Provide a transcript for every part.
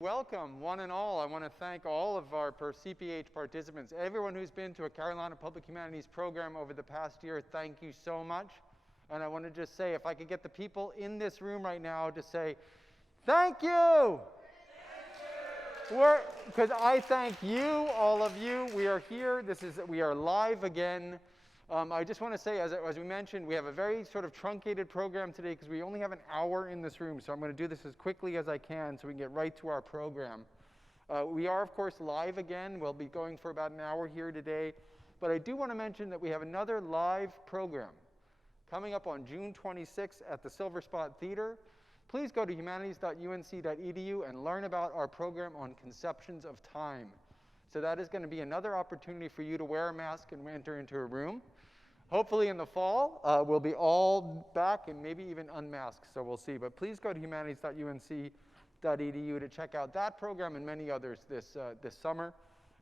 Welcome, one and all. I want to thank all of our CPH participants. Everyone who's been to a Carolina Public Humanities program over the past year, thank you so much. And I want to just say, if I could get the people in this room right now to say, thank you! Because I thank you, all of you. We are here. We are live again. I just want to say, as we mentioned, we have a very sort of truncated program today because we only have an hour in this room. So I'm going to do this as quickly as I can so we can get right to our program. We are, of course, live again. We'll be going for about an hour here today. But I do want to mention that we have another live program coming up on June 26th at the Silver Spot Theater. Please go to humanities.unc.edu and learn about our program on conceptions of time. So that is going to be another opportunity for you to wear a mask and enter into a room. Hopefully in the fall, we'll be all back and maybe even unmasked, so we'll see. But please go to humanities.unc.edu to check out that program and many others this summer,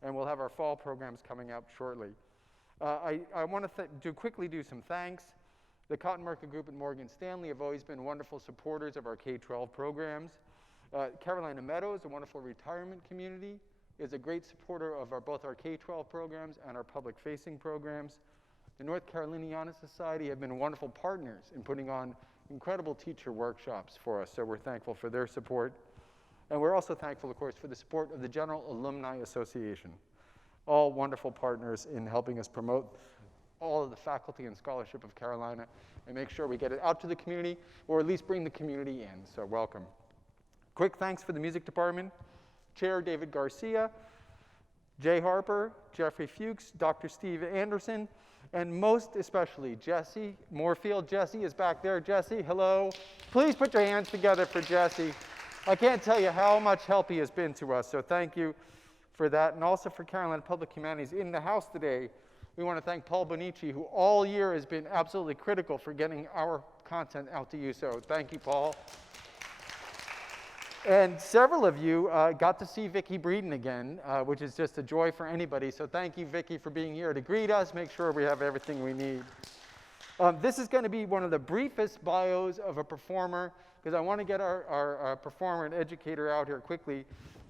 and we'll have our fall programs coming up shortly. I want to quickly do some thanks. The Cotton Market Group at Morgan Stanley have always been wonderful supporters of our K-12 programs. Carolina Meadows, a wonderful retirement community, is a great supporter of both our K-12 programs and our public-facing programs. The North Caroliniana Society have been wonderful partners in putting on incredible teacher workshops for us, so we're thankful for their support. And we're also thankful, of course, for the support of the General Alumni Association, all wonderful partners in helping us promote all of the faculty and scholarship of Carolina and make sure we get it out to the community, or at least bring the community in, so welcome. Quick thanks for the music department. Chair David Garcia, Jay Harper, Jeffrey Fuchs, Dr. Steve Anderson, and most especially Jesse Moorfield. Jesse is back there. Jesse, hello. Please put your hands together for Jesse. I can't tell you how much help he has been to us, so thank you for that. And also for Carolina Public Humanities in the house today, we want to thank Paul Bonici, who all year has been absolutely critical for getting our content out to you, so thank you, Paul. And several of you got to see Vicki Breeden again, which is just a joy for anybody. So thank you, Vicki, for being here to greet us, make sure we have everything we need. This is going to be one of the briefest bios of a performer, because I want to get our performer and educator out here quickly.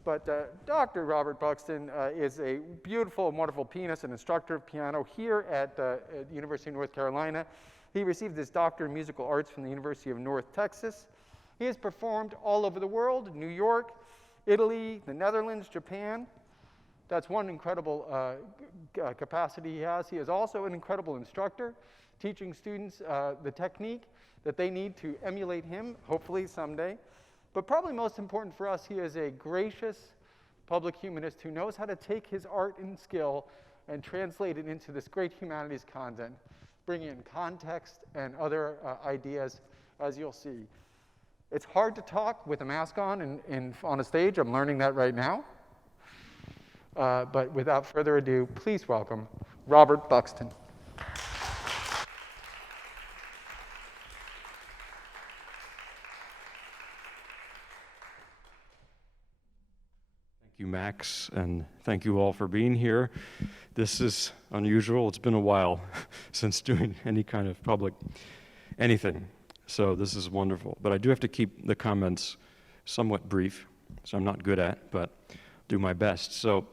But Dr. Robert Buxton is a beautiful and wonderful pianist and instructor of piano here at the University of North Carolina. He received his doctorate in musical arts from the University of North Texas. He has performed all over the world, New York, Italy, the Netherlands, Japan. That's one incredible capacity he has. He is also an incredible instructor, teaching students the technique that they need to emulate him, hopefully someday. But probably most important for us, he is a gracious public humanist who knows how to take his art and skill and translate it into this great humanities content, bringing in context and other ideas, as you'll see. It's hard to talk with a mask on on a stage. I'm learning that right now. But without further ado, please welcome Robert Buxton. Thank you, Max, and thank you all for being here. This is unusual. It's been a while since doing any kind of public anything. So this is wonderful. But I do have to keep the comments somewhat brief, so I'm not good at, but do my best. So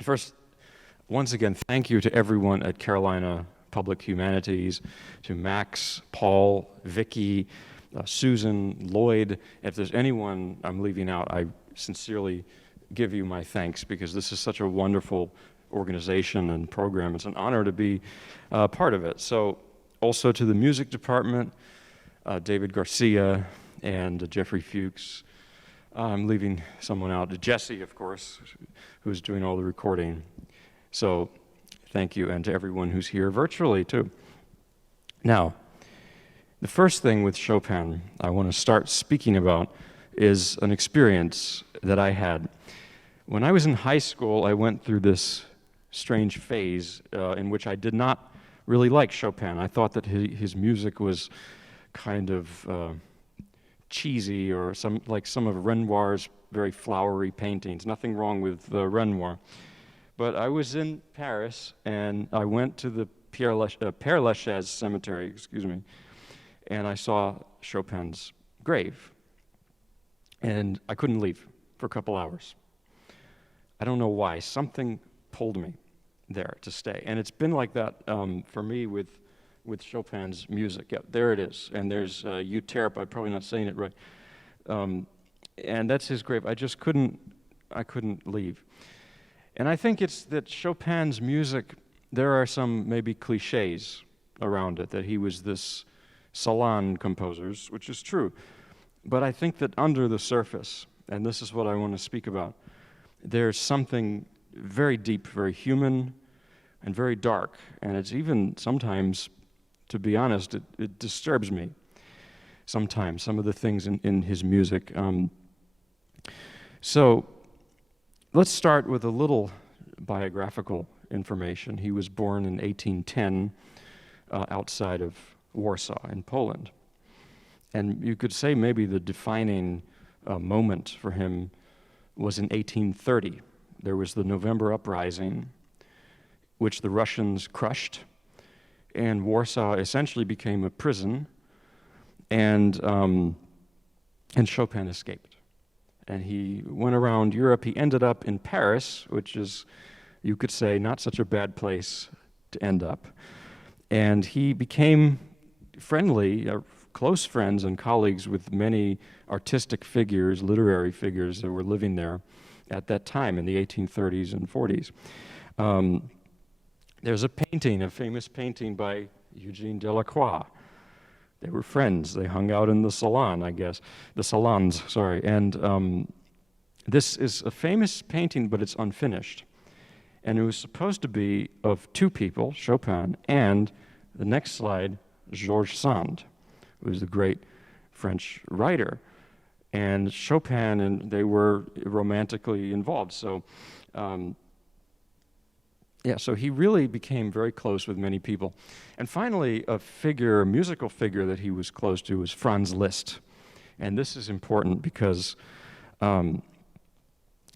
first, once again, thank you to everyone at Carolina Public Humanities, to Max, Paul, Vicki, Susan, Lloyd. If there's anyone I'm leaving out, I sincerely give you my thanks, because this is such a wonderful organization and program. It's an honor to be part of it. So also to the music department, David Garcia and Jeffrey Fuchs. I'm leaving someone out. Jesse, of course, who's doing all the recording. So thank you, and to everyone who's here virtually, too. Now, the first thing with Chopin I want to start speaking about is an experience that I had. When I was in high school, I went through this strange phase in which I did not really like Chopin. I thought that his music was kind of cheesy, or like some of Renoir's very flowery paintings. Nothing wrong with Renoir. But I was in Paris, and I went to the Père Lachaise cemetery, and I saw Chopin's grave. And I couldn't leave. for a couple hours. I don't know why. Something pulled me there to stay. And it's been like that for me with Chopin's music. Yeah, there it is. And there's Euterpe. I'm probably not saying it right. And that's his grave. I couldn't leave. And I think it's that Chopin's music, there are some maybe cliches around it, that he was this salon composer, which is true. But I think that under the surface, and this is what I want to speak about, there's something very deep, very human, and very dark. And it's even sometimes, to be honest, it disturbs me sometimes, some of the things in his music. So let's start with a little biographical information. He was born in 1810 outside of Warsaw in Poland. And you could say maybe the defining moment for him was in 1830. There was the November Uprising, which the Russians crushed, and Warsaw essentially became a prison, and Chopin escaped. And he went around Europe. He ended up in Paris, which is, you could say, not such a bad place to end up. And he became friendly, close friends and colleagues with many artistic figures, literary figures that were living there at that time in the 1830s and 40s. There's a painting, a famous painting by Eugene Delacroix. They were friends. They hung out in the salon, I guess. The salons, sorry. And this is a famous painting, but it's unfinished. And it was supposed to be of two people, Chopin, and the next slide, Georges Sand, who was the great French writer. And Chopin, and they were romantically involved. So, so he really became very close with many people. And finally, a musical figure that he was close to was Franz Liszt. And this is important because,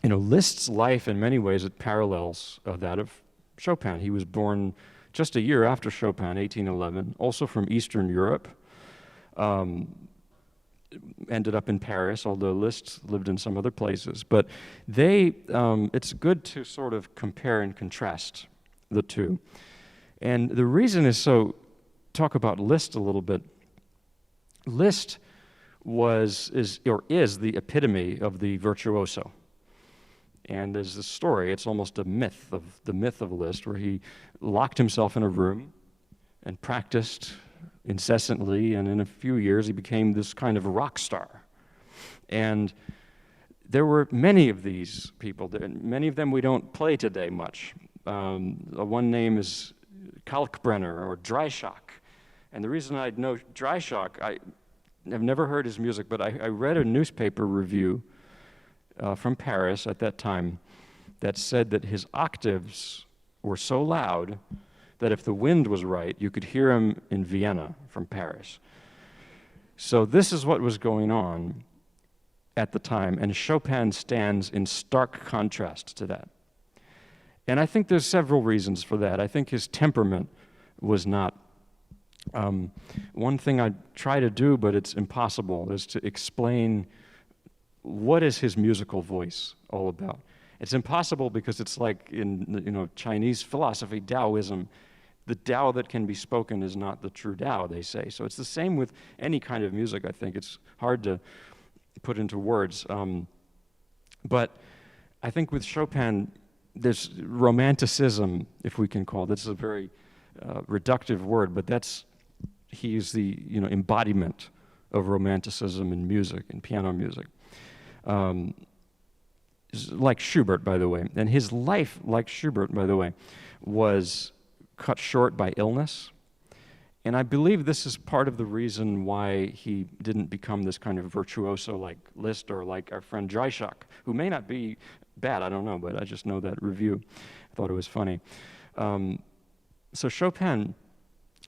Liszt's life in many ways, it parallels that of Chopin. He was born just a year after Chopin, 1811, also from Eastern Europe. Ended up in Paris, although Liszt lived in some other places. But it's good to sort of compare and contrast the two. And the reason is talk about Liszt a little bit. Liszt is the epitome of the virtuoso. And there's this story, it's almost the myth of Liszt, where he locked himself in a room and practiced incessantly, and in a few years he became this kind of rock star. And there were many of these people. Many of them we don't play today much. One name is Kalkbrenner or Dreischock. And the reason I know Dreischock, I have never heard his music, but I read a newspaper review from Paris at that time that said that his octaves were so loud that if the wind was right, you could hear him in Vienna from Paris. So this is what was going on at the time, and Chopin stands in stark contrast to that. And I think there's several reasons for that. I think his temperament was not. One thing I try to do, but it's impossible, is to explain what is his musical voice all about. It's impossible because it's like in Chinese philosophy, Taoism. The Tao that can be spoken is not the true Tao, they say. So it's the same with any kind of music, I think. It's hard to put into words. But I think with Chopin, there's romanticism, if we can call it. This is a very reductive word, but he's the embodiment of romanticism in music, in piano music. Like Schubert, by the way. And his life, like Schubert, by the way, was cut short by illness. And I believe this is part of the reason why he didn't become this kind of virtuoso like Liszt or like our friend Dreischock, who may not be bad, I don't know, but I just know that review. I thought it was funny. So Chopin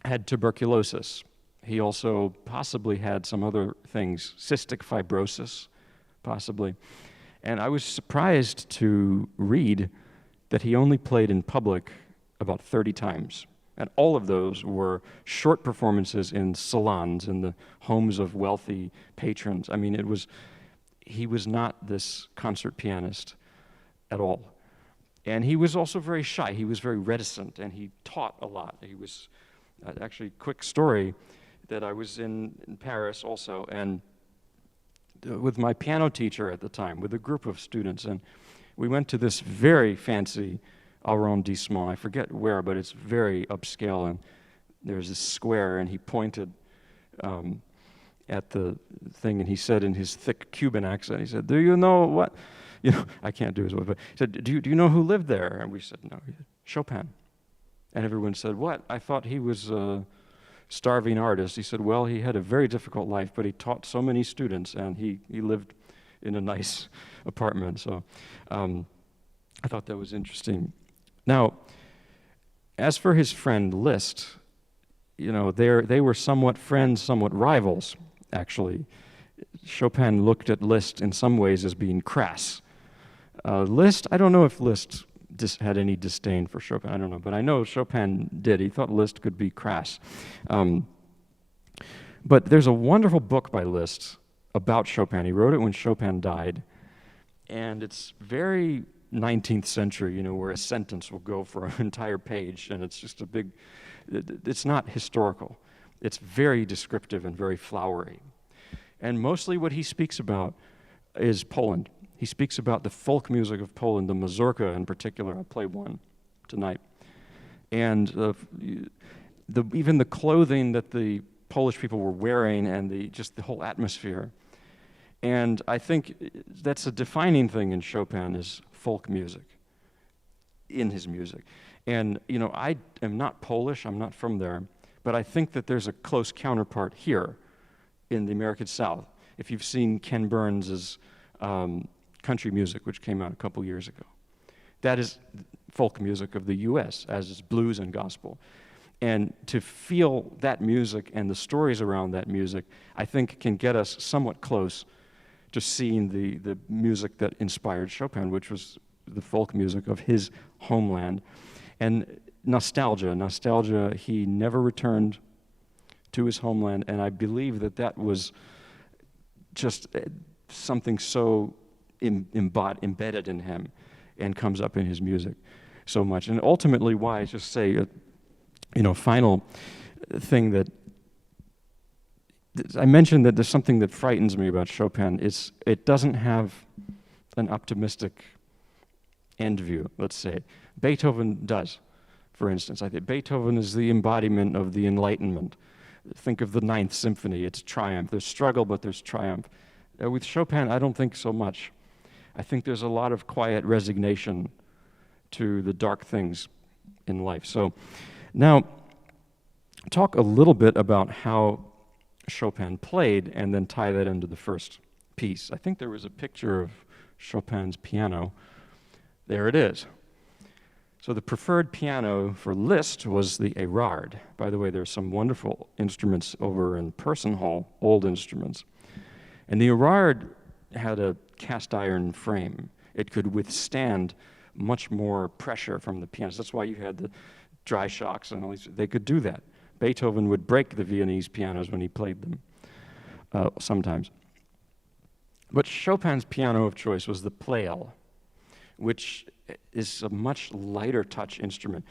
had tuberculosis. He also possibly had some other things, cystic fibrosis, possibly. And I was surprised to read that he only played in public about 30 times. And all of those were short performances in salons, in the homes of wealthy patrons. I mean, he was not this concert pianist at all. And he was also very shy. He was very reticent, and he taught a lot. He was, actually, quick story, that I was in Paris also, and with my piano teacher at the time, with a group of students, and we went to this very fancy arrondissement. I forget where, but it's very upscale, and there's this square, and he pointed at the thing, and he said in his thick Cuban accent, he said, "Do you know what," I can't do his voice, but he said, do you know who lived there? And we said, "No." He said, "Chopin." And everyone said, "What? I thought he was a starving artist." He said, "Well, he had a very difficult life, but he taught so many students, and he lived in a nice apartment." So I thought that was interesting. Now, as for his friend Liszt, they were somewhat friends, somewhat rivals, actually. Chopin looked at Liszt in some ways as being crass. Liszt, I don't know if Liszt had any disdain for Chopin, I don't know, but I know Chopin did. He thought Liszt could be crass. But there's a wonderful book by Liszt about Chopin. He wrote it when Chopin died, and it's very 19th century, where a sentence will go for an entire page, and it's just it's not historical. It's very descriptive and very flowery. And mostly what he speaks about is Poland. He speaks about the folk music of Poland, the mazurka in particular. I'll play one tonight. And even the clothing that the Polish people were wearing, and just the whole atmosphere. And I think that's a defining thing in Chopin, is folk music in his music. And I am not Polish, I'm not from there, but I think that there's a close counterpart here in the American South. If you've seen Ken Burns's country music, which came out a couple years ago, that is folk music of the US, as is blues and gospel. And to feel that music and the stories around that music, I think can get us somewhat close to seeing the music that inspired Chopin, which was the folk music of his homeland. And nostalgia, he never returned to his homeland, and I believe that was just something so embedded in him and comes up in his music so much. And ultimately, why I just say, final thing that I mentioned, that there's something that frightens me about Chopin. It doesn't have an optimistic end view, let's say. Beethoven does, for instance. I think Beethoven is the embodiment of the Enlightenment. Think of the Ninth Symphony, it's triumph. There's struggle, but there's triumph. With Chopin, I don't think so much. I think there's a lot of quiet resignation to the dark things in life. So now, talk a little bit about how Chopin played, and then tie that into the first piece. I think there was a picture of Chopin's piano. There it is. So the preferred piano for Liszt was the Erard. By the way, there's some wonderful instruments over in Person Hall, old instruments. And the Erard had a cast iron frame. It could withstand much more pressure from the pianist. That's why you had the dry shocks and all these. They could do that. Beethoven would break the Viennese pianos when he played them, sometimes. But Chopin's piano of choice was the Pleyel, which is a much lighter touch instrument.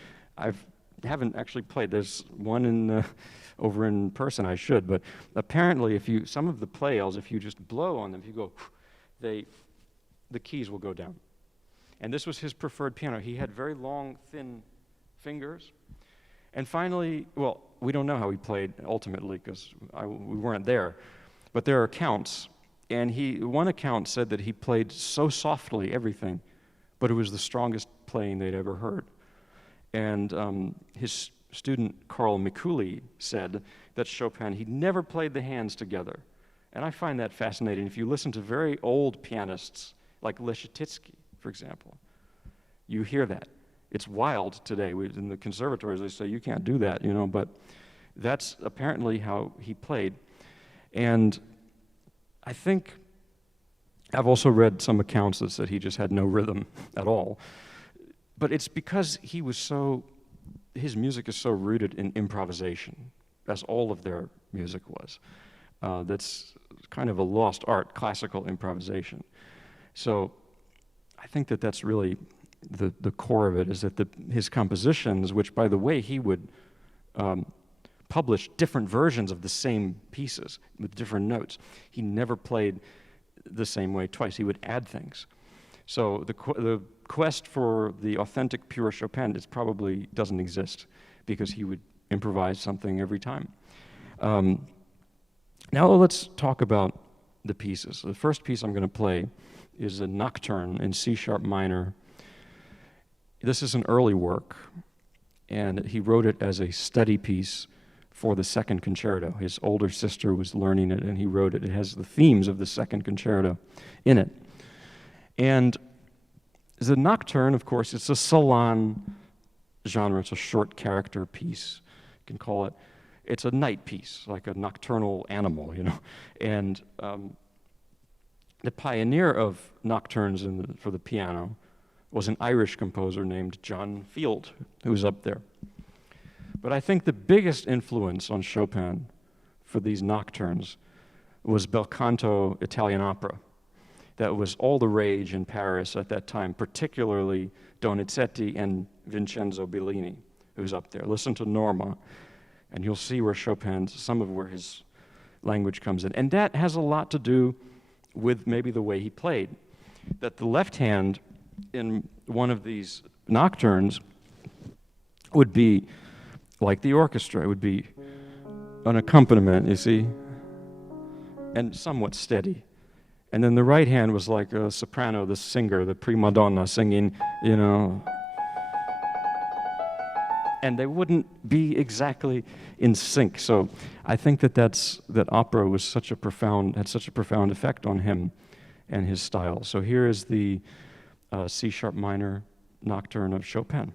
Haven't actually played. There's one over in Person. I should, but apparently, some of the Pleyels, if you just blow on them, if you go, the keys will go down. And this was his preferred piano. He had very long, thin fingers. And finally, well, we don't know how he played ultimately because we weren't there, but there are accounts. And one account said that he played so softly everything, but it was the strongest playing they'd ever heard. And his student Carl Mikuli said that Chopin, he never played the hands together. And I find that fascinating. If you listen to very old pianists, like Leschetizky, for example, you hear that. It's wild today. In the conservatories, they say, you can't do that, but that's apparently how he played. And I think I've also read some accounts that said he just had no rhythm at all. But it's because his music is so rooted in improvisation, as all of their music was. that's kind of a lost art, classical improvisation. So I think that that's really the core of it, is that his compositions, which, by the way, he would publish different versions of the same pieces with different notes. He never played the same way twice. He would add things. So the quest for the authentic, pure Chopin probably doesn't exist, because he would improvise something every time. Now let's talk about the pieces. The first piece I'm going to play is a nocturne in C-sharp minor. This is an early work, and he wrote it as a study piece for the second concerto. His older sister was learning it, and he wrote it. It has the themes of the second concerto in it. And the nocturne, of course, it's a salon genre. It's a short character piece, you can call it. It's a night piece, like a nocturnal animal, you know. And the pioneer of nocturnes for the piano was an Irish composer named John Field, who's up there. But I think the biggest influence on Chopin for these nocturnes was bel canto Italian opera. That was all the rage in Paris at that time, particularly Donizetti and Vincenzo Bellini, who's up there. Listen to Norma, and you'll see where where his language comes in. And that has a lot to do with maybe the way he played. That the left hand in one of these nocturnes would be like the orchestra. It would be an accompaniment, you see, and somewhat steady. And then the right hand was like a soprano, the singer, the prima donna singing, you know. And they wouldn't be exactly in sync. So I think that opera was had such a profound effect on him and his style. So here is the C-sharp minor nocturne of Chopin.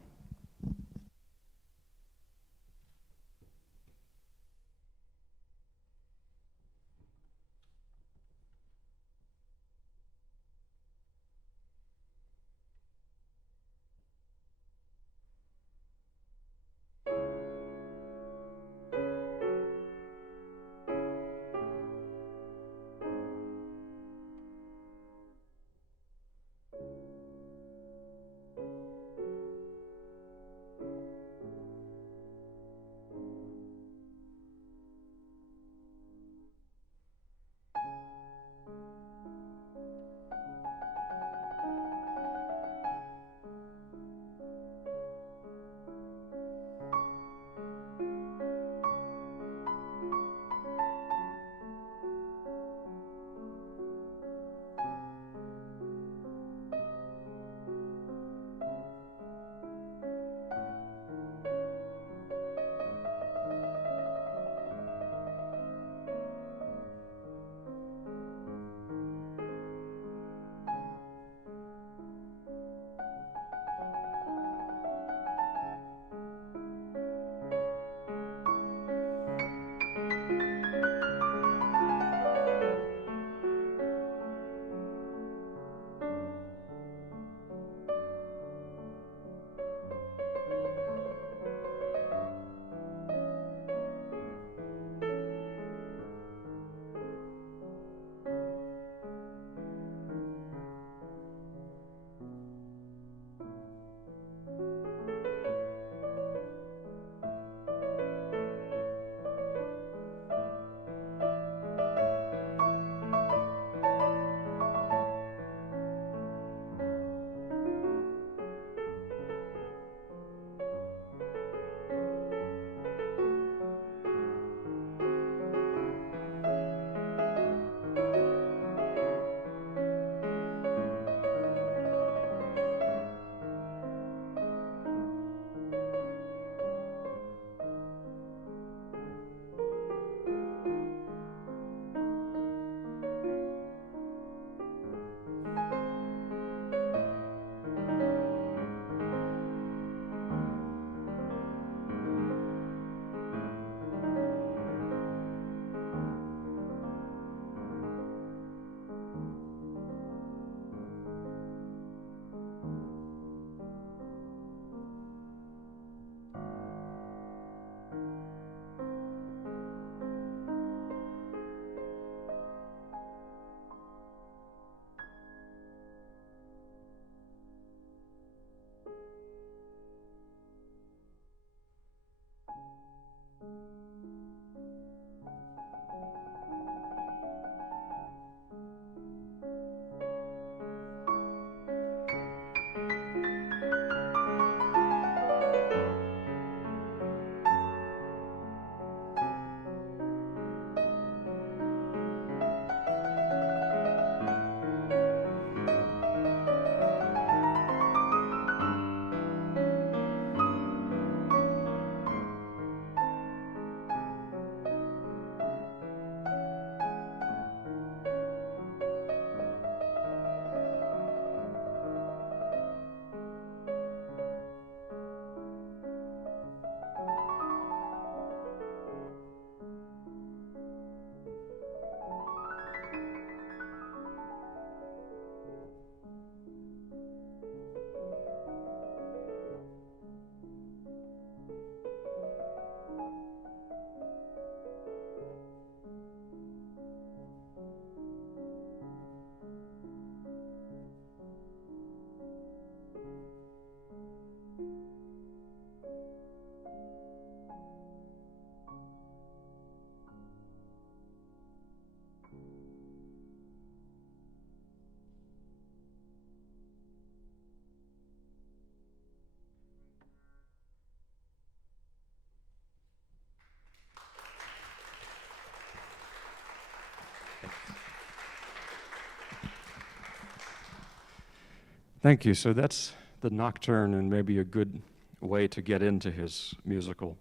Thank you. So that's the Nocturne, and maybe a good way to get into his musical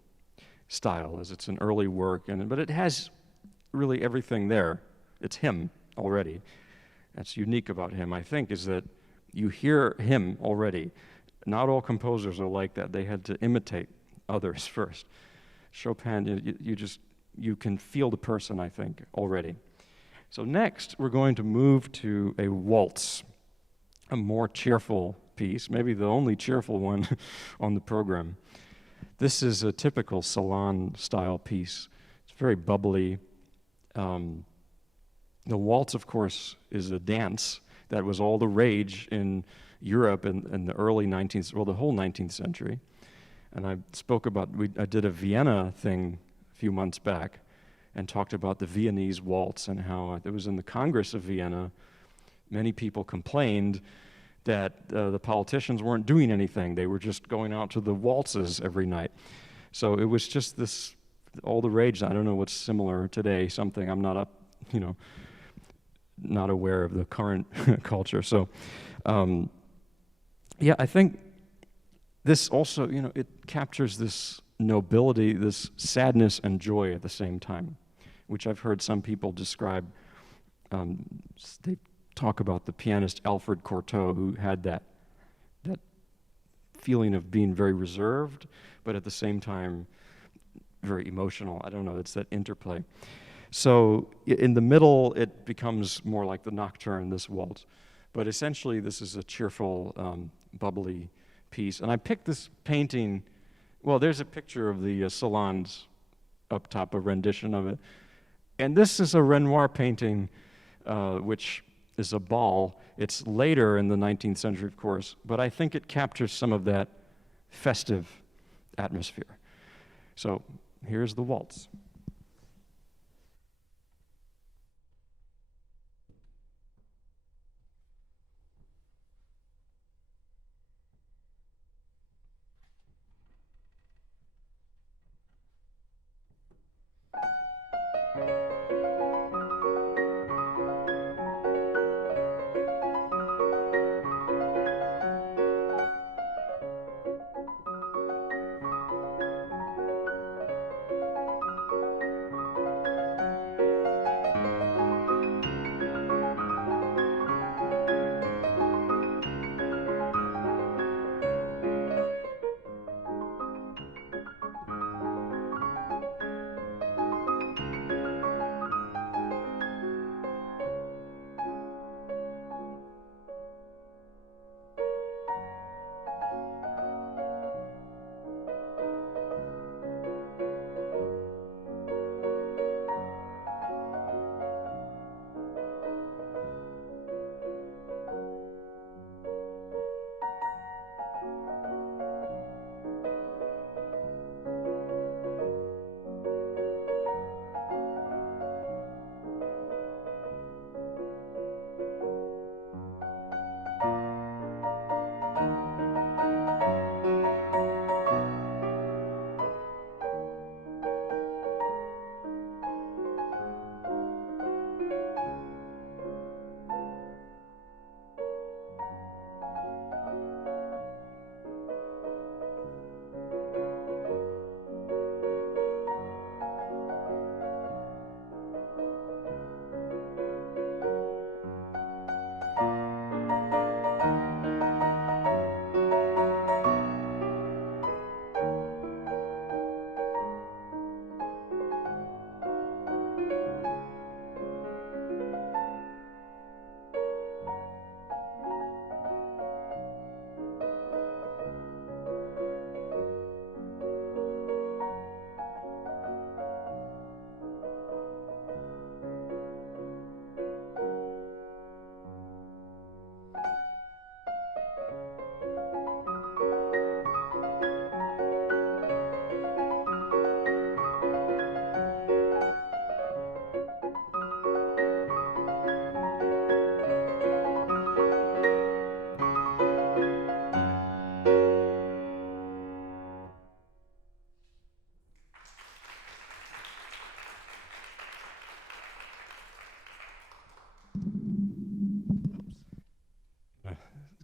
style, as it's an early work, but it has really everything there. It's him already. That's unique about him, I think, is that you hear him already. Not all composers are like that. They had to imitate others first. Chopin, you can feel the person, I think, already. So next, we're going to move to a waltz, a more cheerful piece, maybe the only cheerful one on the program. This is a typical salon-style piece. It's very bubbly. The waltz, of course, is a dance that was all the rage in Europe in the early 19th, well, the whole 19th century. And I did a Vienna thing a few months back and talked about the Viennese waltz and how it was in the Congress of Vienna. Many people complained that the politicians weren't doing anything. They were just going out to the waltzes every night. So it was just all the rage. I don't know what's similar today, something I'm not not aware of the current culture. So, yeah, I think this also, it captures this nobility, this sadness and joy at the same time, which I've heard some people describe. They talk about the pianist Alfred Cortot, who had that feeling of being very reserved, but at the same time very emotional. I don't know, it's that interplay. So in the middle, it becomes more like the Nocturne, this waltz. But essentially, this is a cheerful, bubbly piece. And I picked this painting. Well, there's a picture of the salons up top, a rendition of it. And this is a Renoir painting, which is a ball. It's later in the 19th century, of course, but I think it captures some of that festive atmosphere. So here's the waltz.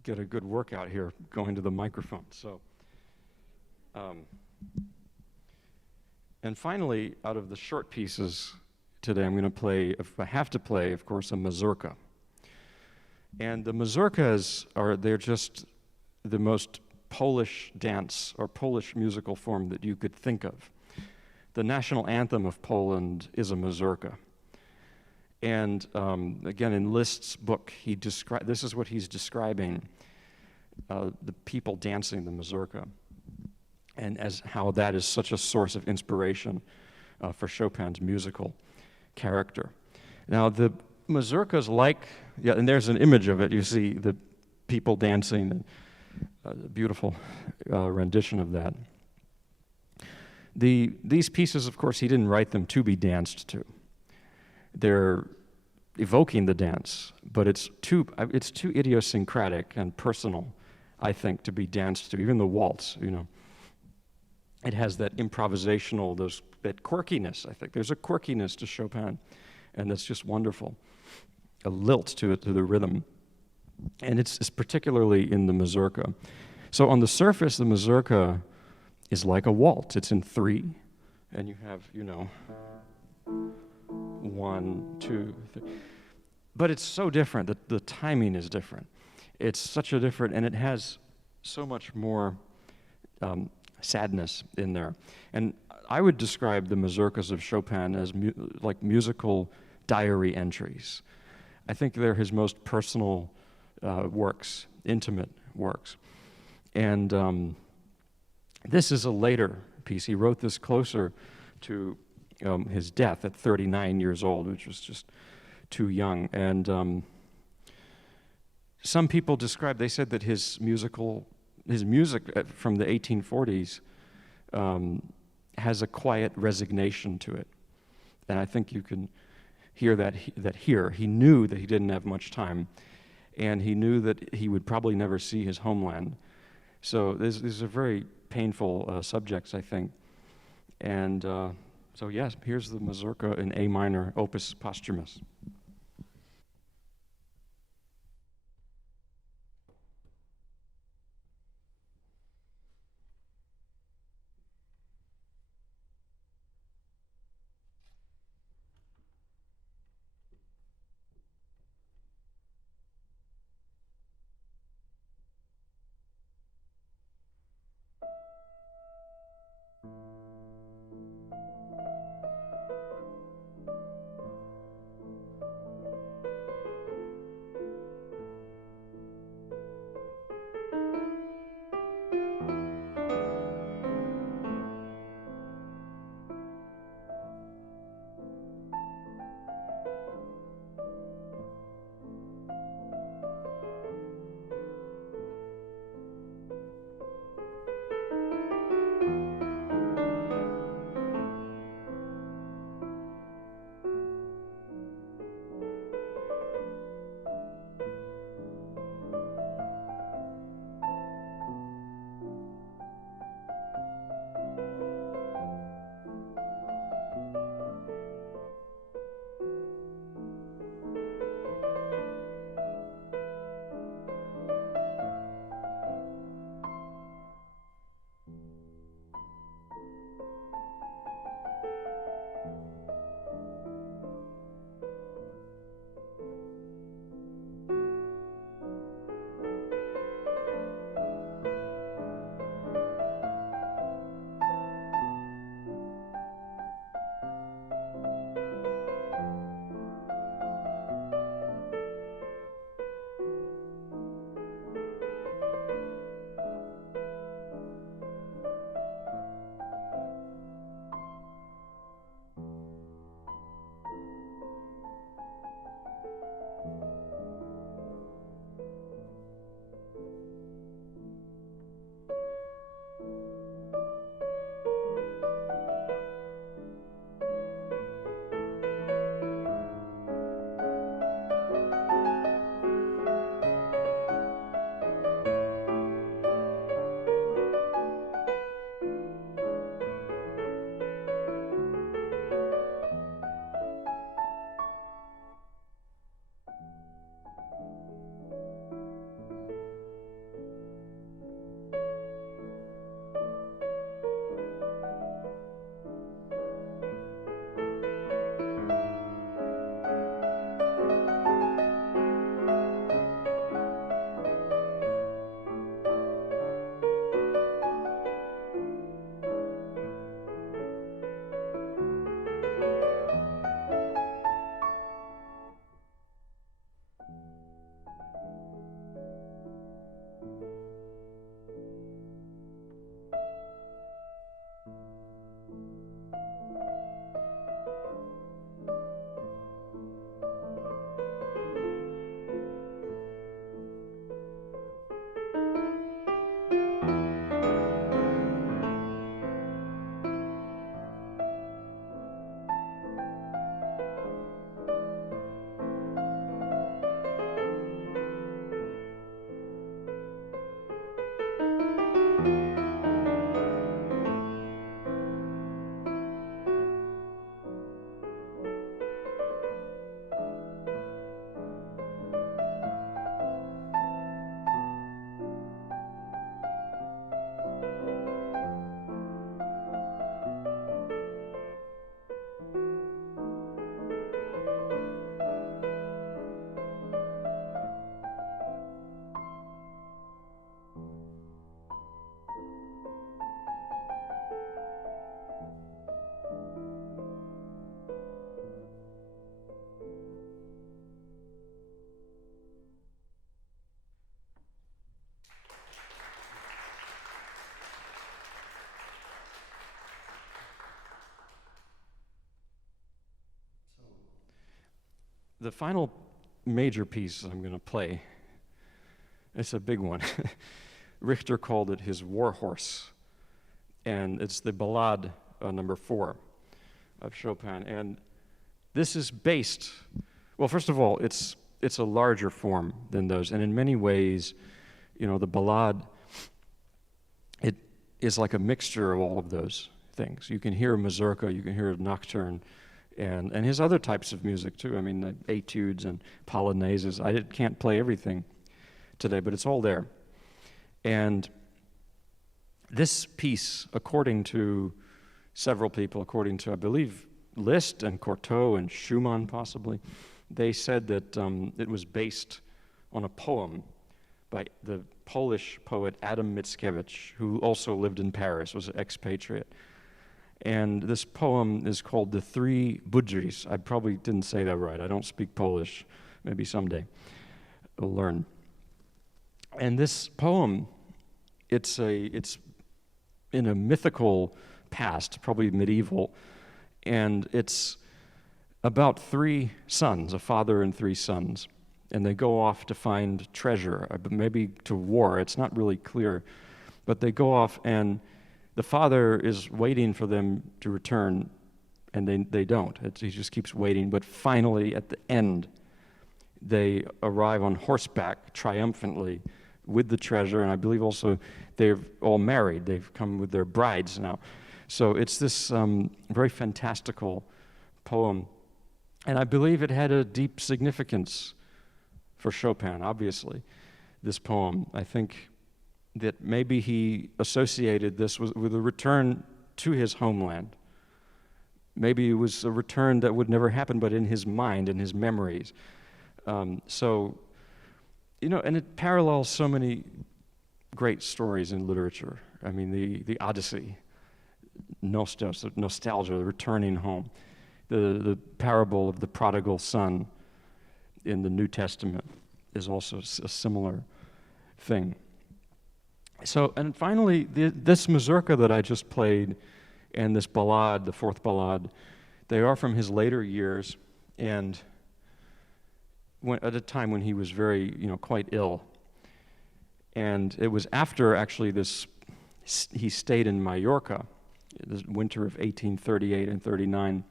get a good workout here going to the microphone. So, and finally, out of the short pieces today, I'm going to play, if I have to play, of course, a mazurka. And the mazurkas they're just the most Polish dance or Polish musical form that you could think of. The national anthem of Poland is a mazurka. And again, in Liszt's book, this is what he's describing, the people dancing the mazurka, and as how that is such a source of inspiration for Chopin's musical character. Now, the mazurkas and there's an image of it. You see the people dancing, a beautiful rendition of that. These pieces, of course, he didn't write them to be danced to. They're evoking the dance, but it's too idiosyncratic and personal, I think, to be danced to. Even the waltz, it has that improvisational, that quirkiness. I think there's a quirkiness to Chopin, and that's just wonderful. A lilt to it, to the rhythm, and it's particularly in the mazurka. So on the surface, the mazurka is like a waltz. It's in 3, and you have 1, 2, 3. But it's so different that the timing is different. It's such a different, and it has so much more sadness in there. And I would describe the mazurkas of Chopin as like musical diary entries. I think they're his most personal works, intimate works. And this is a later piece. He wrote this closer to his death at 39 years old, which was just too young. And some people they said that his music from the 1840s has a quiet resignation to it. And I think you can hear that here. He knew that he didn't have much time, and he knew that he would probably never see his homeland. So these are very painful subjects, I think. And so yes, here's the mazurka in A minor, opus posthumus. the final major piece I'm going to play, it's a big one. Richter called it his war horse, and it's the Ballade number 4 of Chopin. And this is based, well, first of all, it's a larger form than those, and in many ways, you know, the Ballade, it is like a mixture of all of those things. You can hear mazurka, you can hear a nocturne, and his other types of music too. I mean, the etudes and polonaises. I can't play everything today, but it's all there. And this piece, according to several people, according to, I believe, Liszt and Cortot and Schumann possibly, they said that it was based on a poem by the Polish poet Adam Mickiewicz, who also lived in Paris, was an expatriate. And this poem is called The Three Budrys. I probably didn't say that right. I don't speak Polish. Maybe someday I'll learn. And this poem, it's in a mythical past, probably medieval, and it's about 3 sons, a father and 3 sons, and they go off to find treasure, maybe to war. It's not really clear, but they go off, and the father is waiting for them to return, and they don't. He just keeps waiting, but finally, at the end, they arrive on horseback triumphantly with the treasure, and I believe also they're all married. They've come with their brides now. So it's this very fantastical poem, and I believe it had a deep significance for Chopin, obviously, this poem. I think that maybe he associated this with a return to his homeland. Maybe it was a return that would never happen, but in his mind, in his memories. So, you know, and it parallels so many great stories in literature. I mean, the Odyssey, nostalgia, the returning home, the parable of the prodigal son in the New Testament is also a similar thing. So, and finally, this mazurka that I just played and this ballade, the 4th ballade, they are from his later years, and at a time when he was very, quite ill. And it was after, actually, he stayed in Mallorca, the winter of 1838 and 39,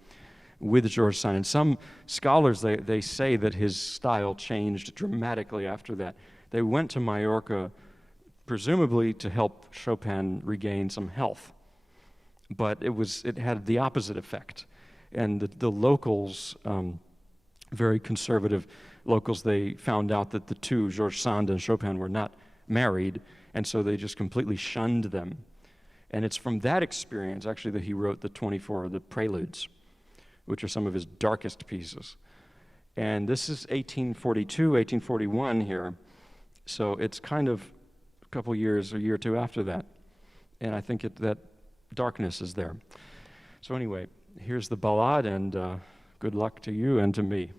with George Sand. And some scholars, they say that his style changed dramatically after that. They went to Mallorca presumably to help Chopin regain some health, but it had the opposite effect. And the locals, very conservative locals, they found out that the two, George Sand and Chopin, were not married, and so they just completely shunned them. And it's from that experience, actually, that he wrote the 24, the Preludes, which are some of his darkest pieces. And this is 1842, 1841 here, so it's kind of a couple years, a year or two after that. And I think that darkness is there. So anyway, here's the ballade, and good luck to you and to me.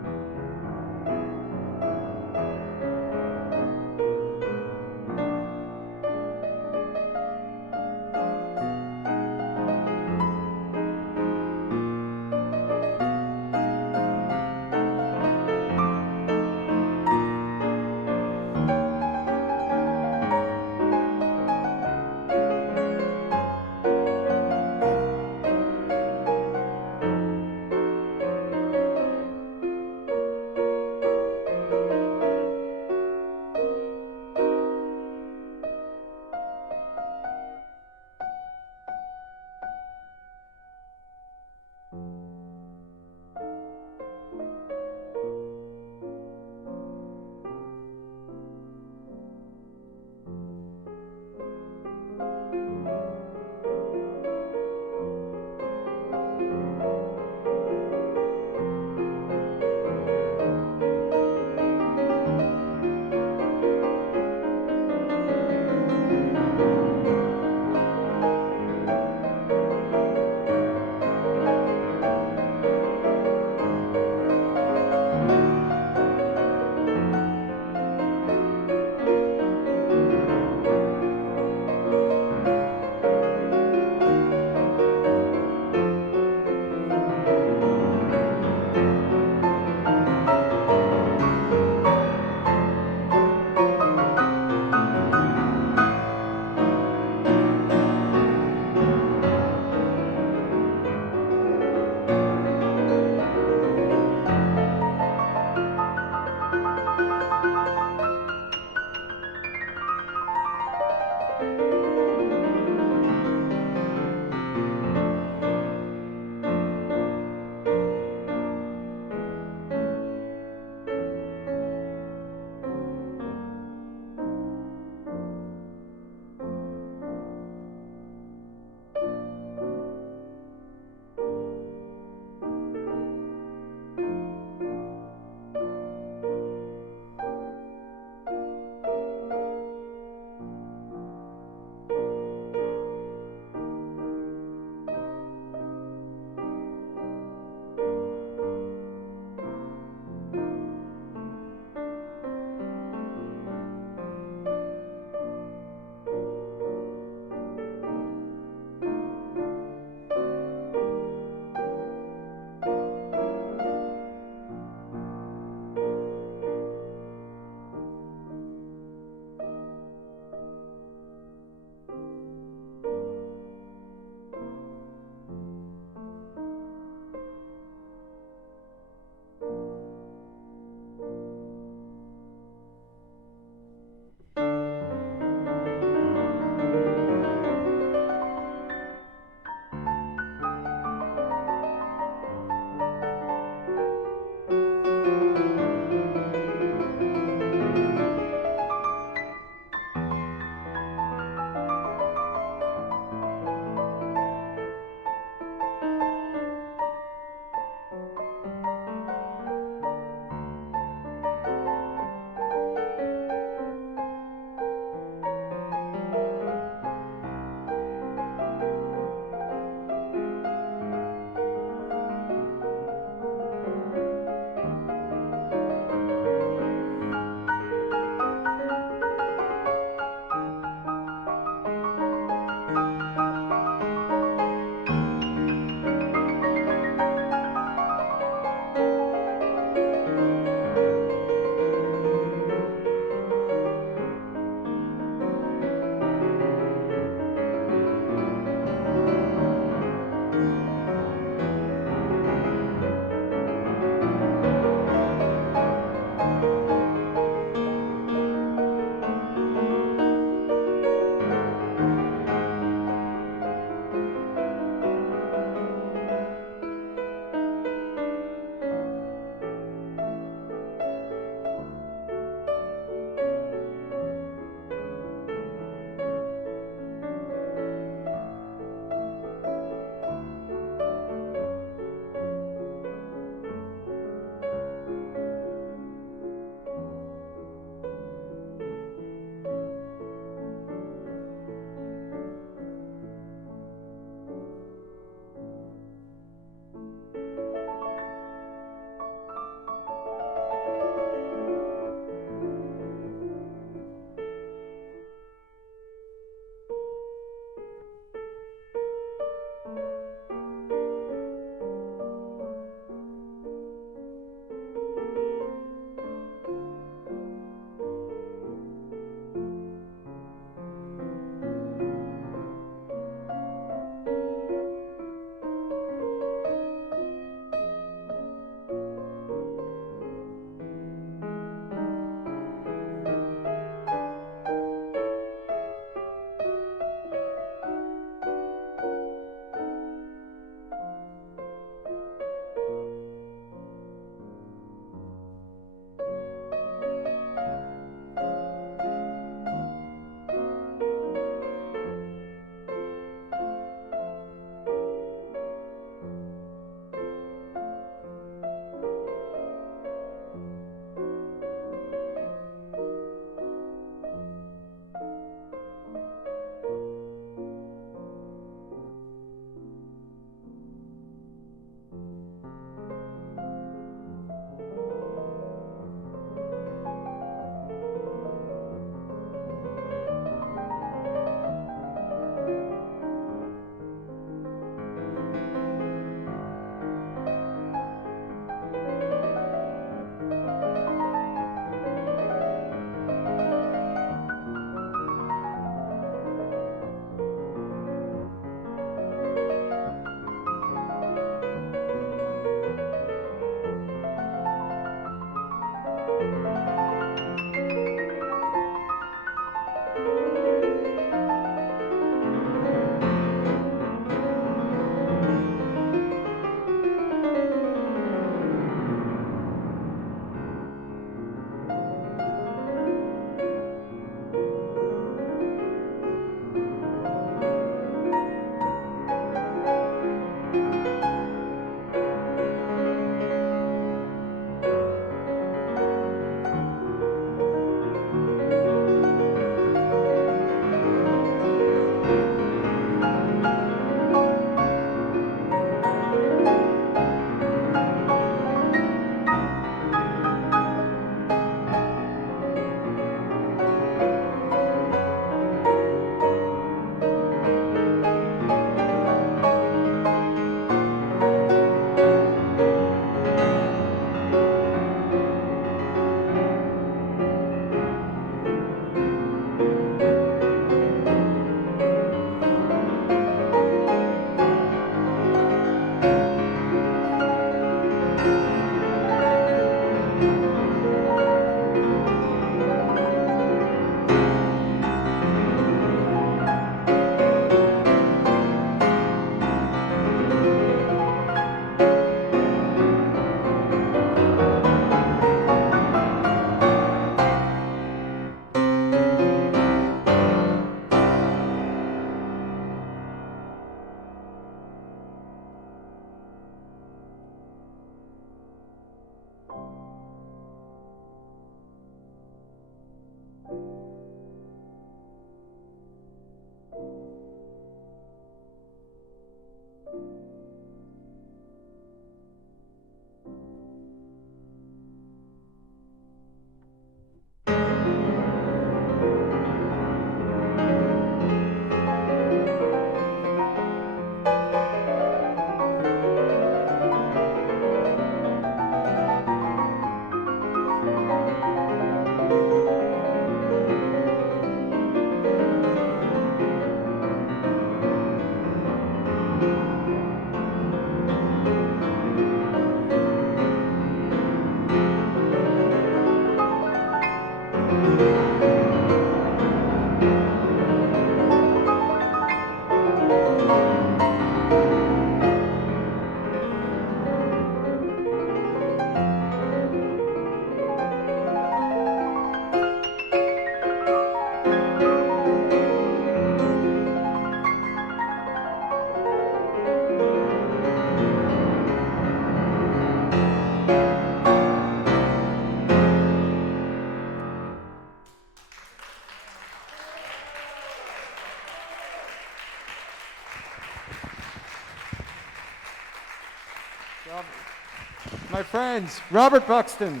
my friends, Robert Buxton.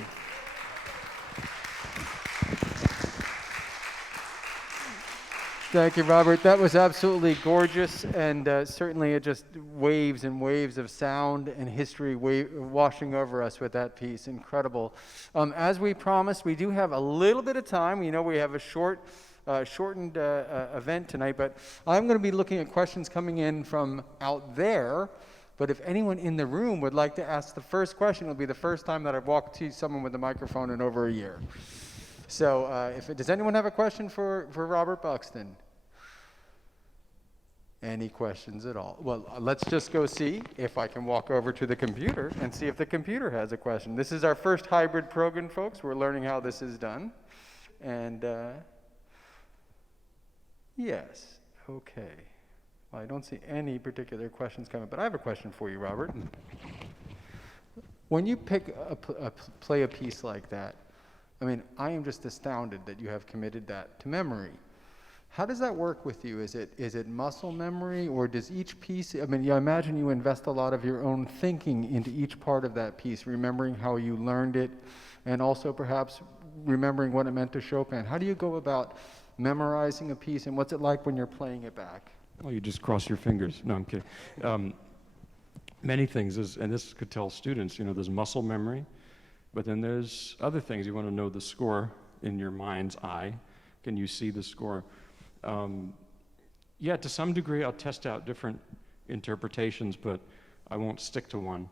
Thank you, Robert. That was absolutely gorgeous, and certainly it just waves and waves of sound and history washing over us with that piece. Incredible. As we promised, we do have a little bit of time. We know we have a shortened event tonight, but I'm going to be looking at questions coming in from out there. But if anyone in the room would like to ask the first question, it'll be the first time that I've walked to someone with a microphone in over a year. So does anyone have a question for Robert Buxton? Any questions at all? Well, let's just go see if I can walk over to the computer and see if the computer has a question. This is our first hybrid program, folks. We're learning how this is done. And yes, okay. Well, I don't see any particular questions coming, but I have a question for you, Robert. When you play a piece like that, I mean, I am just astounded that you have committed that to memory. How does that work with you? Is it muscle memory, or does each piece, I mean, I imagine you invest a lot of your own thinking into each part of that piece, remembering how you learned it, and also perhaps remembering what it meant to Chopin. How do you go about memorizing a piece, and what's it like when you're playing it back? Well, you just cross your fingers. No, I'm kidding. Many things, and this could tell students, there's muscle memory, but then there's other things. You want to know the score in your mind's eye. Can you see the score? Yeah, to some degree, I'll test out different interpretations, but I won't stick to one.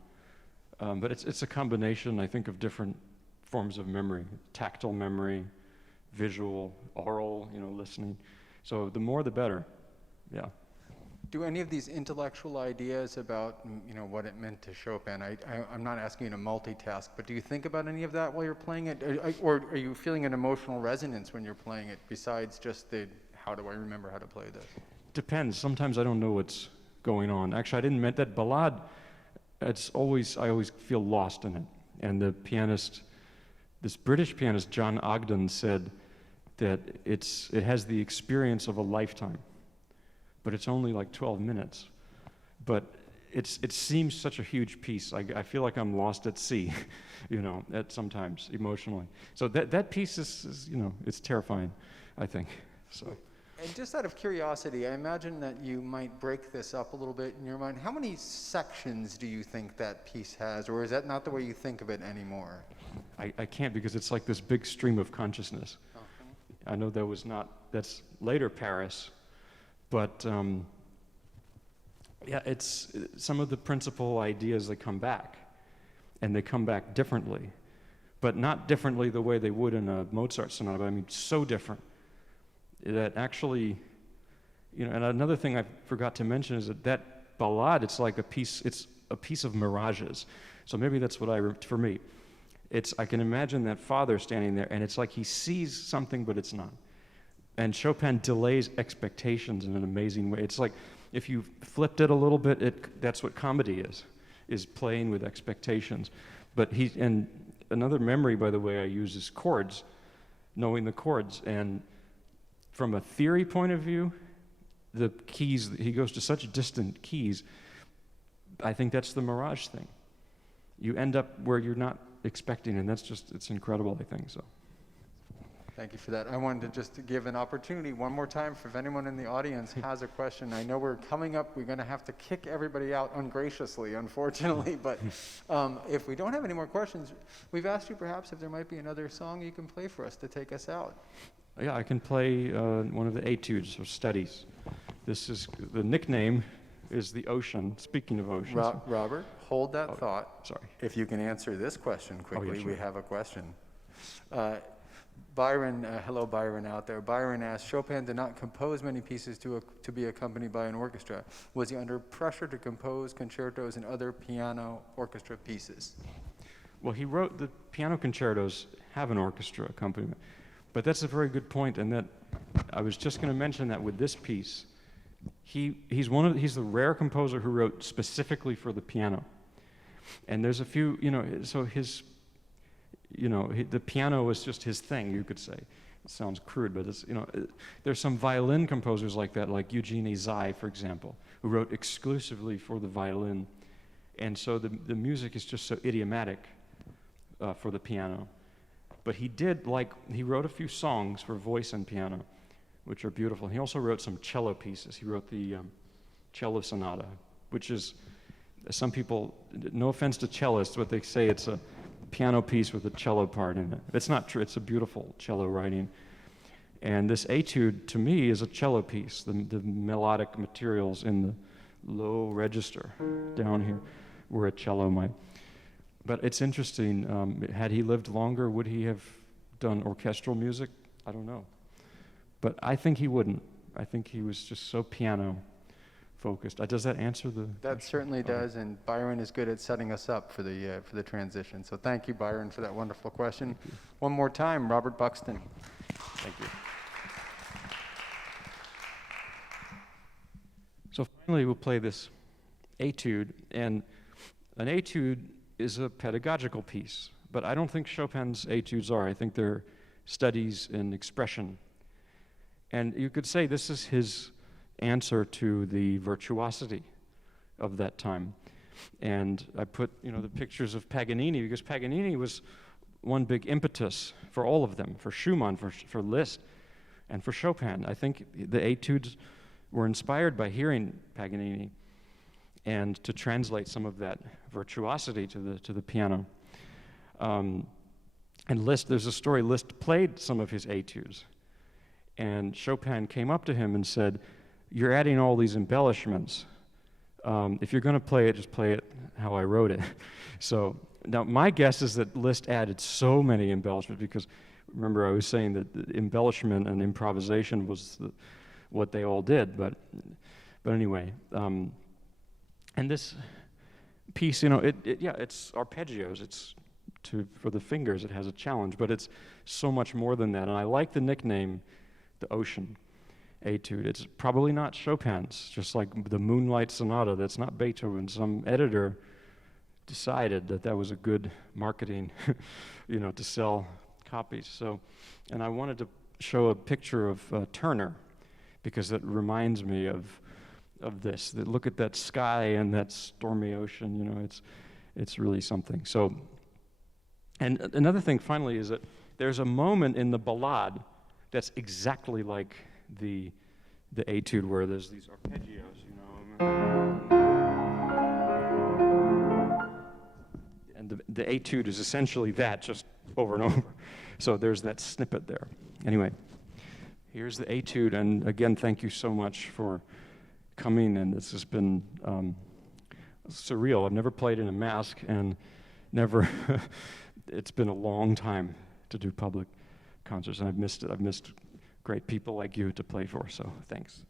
But it's a combination, I think, of different forms of memory: tactile memory, visual, oral, listening. So the more, the better. Yeah. Do any of these intellectual ideas about, what it meant to Chopin, I'm not asking you to multitask, but do you think about any of that while you're playing it? Or are you feeling an emotional resonance when you're playing it, besides just how do I remember how to play this? Depends. Sometimes I don't know what's going on. Actually, I didn't mean that ballade. I always feel lost in it. And the pianist, this British pianist, John Ogden, said that it has the experience of a lifetime. But it's only like 12 minutes. But it seems such a huge piece. I feel like I'm lost at sea, at sometimes emotionally. So that piece is it's terrifying, I think. So. And just out of curiosity, I imagine that you might break this up a little bit in your mind. How many sections do you think that piece has, or is that not the way you think of it anymore? I can't, because it's like this big stream of consciousness. Okay. I know that's later Paris. But yeah, it's some of the principal ideas that come back, and they come back differently, but not differently the way they would in a Mozart sonata. But I mean, so different that actually, and another thing I forgot to mention is that ballade. It's like it's a piece of mirages. So maybe that's what for me, I can imagine that father standing there, and it's like he sees something, but it's not. And Chopin delays expectations in an amazing way. It's like if you flipped it a little bit, that's what comedy is playing with expectations. But and another memory, by the way, I use is chords, knowing the chords. And from a theory point of view, the keys, he goes to such distant keys. I think that's the mirage thing. You end up where you're not expecting, and it's incredible, I think, so. Thank you for that. I wanted to give an opportunity one more time for if anyone in the audience has a question. I know we're coming up, we're going to have to kick everybody out ungraciously, unfortunately, but if we don't have any more questions, we've asked you perhaps if there might be another song you can play for us to take us out. Yeah, I can play one of the etudes, or studies. The nickname is the ocean, speaking of oceans. Robert, hold that thought. Sorry. If you can answer this question quickly, yeah, sure. We have a question. Byron, hello Byron out there. Byron asked, Chopin did not compose many pieces to be accompanied by an orchestra. Was he under pressure to compose concertos and other piano orchestra pieces? Well, he wrote the piano concertos have an orchestra accompaniment. But that's a very good point, and that I was just going to mention that with this piece, he's the rare composer who wrote specifically for the piano. And there's a few, so the piano was just his thing, you could say. It sounds crude, but it's, there's some violin composers like that, like Eugenie Zai, for example, who wrote exclusively for the violin. And so the music is just so idiomatic for the piano. But he wrote a few songs for voice and piano, which are beautiful. He also wrote some cello pieces. He wrote the cello sonata, which is, some people, no offense to cellists, but they say it's a piano piece with a cello part in it. It's not true. It's a beautiful cello writing. And this etude, to me, is a cello piece. The melodic materials in the low register down here were a cello might. But it's interesting. Had he lived longer, would he have done orchestral music? I don't know. But I think he wouldn't. I think he was just so piano focused. Does that answer the That question? certainly does, and Byron is good at setting us up for the transition. So thank you, Byron, for that wonderful question. One more time, Robert Buxton. Thank you. So finally, we'll play this etude, and an etude is a pedagogical piece, but I don't think Chopin's etudes are. I think they're studies in expression. And you could say this is his answer to the virtuosity of that time. And I put, the pictures of Paganini, because Paganini was one big impetus for all of them, for Schumann, for Liszt, and for Chopin. I think the etudes were inspired by hearing Paganini and to translate some of that virtuosity to the piano. And Liszt, there's a story, Liszt played some of his etudes, and Chopin came up to him and said, "You're adding all these embellishments. If you're going to play it, just play it how I wrote it." So now my guess is that Liszt added so many embellishments, because remember I was saying that the embellishment and improvisation was what they all did. But anyway, and this piece, it's arpeggios. It's for the fingers. It has a challenge, but it's so much more than that. And I like the nickname, the Ocean Etude. It's probably not Chopin's, just like the Moonlight Sonata. That's not Beethoven. Some editor decided that was a good marketing, to sell copies. So, and I wanted to show a picture of Turner, because it reminds me of this. Look at that sky and that stormy ocean. It's really something. So, and another thing finally is that there's a moment in the ballade that's exactly like the etude, where there's these arpeggios, and the etude is essentially that, just over and over. So there's that snippet there. Anyway, here's the etude, and again, thank you so much for coming, and this has been surreal. I've never played in a mask, and never, it's been a long time to do public concerts, and I've missed it. I've missed great people like you to play for, so thanks.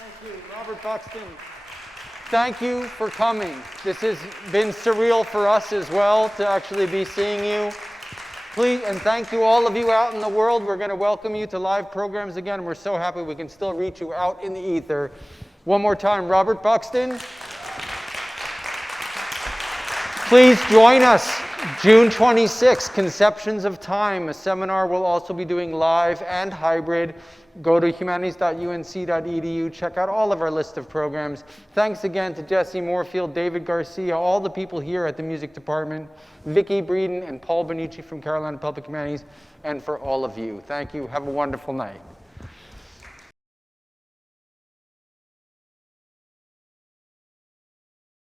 Thank you, Robert Buxton. Thank you for coming. This has been surreal for us as well to actually be seeing you. Please, and thank you all of you out in the world. We're going to welcome you to live programs again. We're so happy we can still reach you out in the ether. One more time, Robert Buxton. Please join us June 26th, Conceptions of Time, a seminar we'll also be doing live and hybrid. Go to humanities.unc.edu. Check out all of our list of programs. Thanks again to Jesse Moorfield, David Garcia, all the people here at the music department, Vicki Breeden and Paul Benici from Carolina Public Humanities, and for all of you. Thank you. Have a wonderful night.